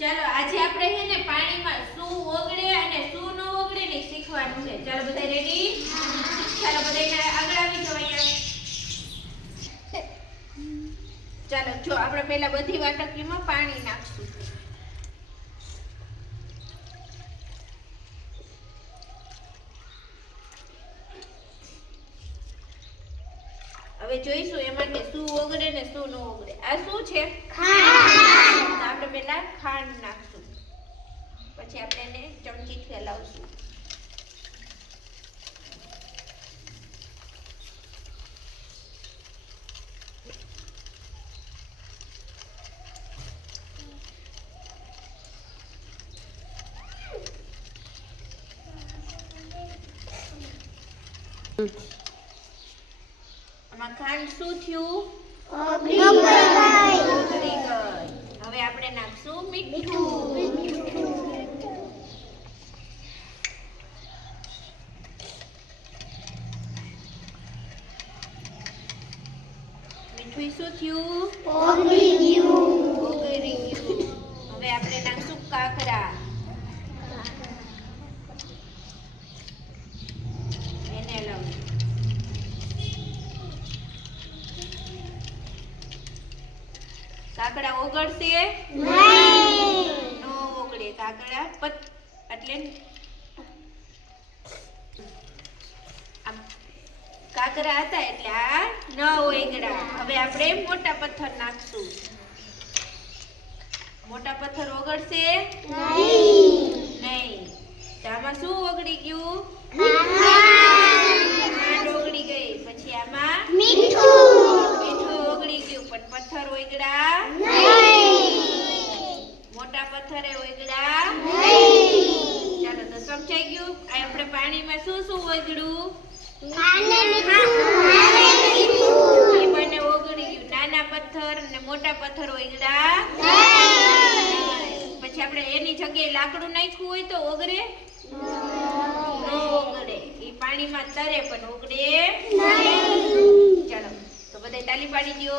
ચાલો આજે આપણે છે ને પાણીમાં શું ઓગળે અને શું ન ઓગળે ને શીખવાનું છે. ચાલો બધા રેડી? ચાલો બધા આગળ આવી જાઓ અહીંયા. ચાલો જો આપણે પહેલા બધી વાટકીમાં પાણી નાખશું. હવે જોઈશું એમાં કે શું ઓગળે ને શું ન ઓગળે. આ શું છે? ખાંડ. આપણે પહેલા ખાંડ નાખશું, પછી આપણે એને ચમચીથી હલાવશું. આમાં ખાંડ શું થયું? ઓગળી ગઈ. હવે આપણે નાખશું મીઠું. મીઠું શું થયું? ઓગળી ગયું. હવે આપણે નાખશું કાકરા. એને હલાવશું. કાકડા ઓગળશે? નહીં. નો ઓગળે. કાકડા એટલે કાકરા હતા એટલે આ ન ઓગળ્યા. હવે આપણે મોટા પથ્થર નાખશું. મોટા પથ્થર ઓગળશે? નહીં. તો આમાં શું ઓગળી ગયું? ખાંડ ઓગળી ગઈ. પછી આમાં મીઠું ઓગળી ગયું, પણ પથ્થર ઓગળ્યા નહીં. મોટા પથ્થરે ઓગળ્યા નહીં. ચાલો તો સમજાઈ ગયું. આપણે પાણીમાં શું શું ઓગળ્યું? એ બંને ઓગળી ગયું. નાના પથ્થર અને મોટા પથ્થર ઓગળ્યા નહીં. પછી આપણે એની જગ્યાએ લાકડું નાખ્યું હોય તો ઓગળે? ન ઓગળે. એ પાણીમાં તરે પણ ઓગળે નહીં. ચાલો તો બધા તાલી પાડી દો.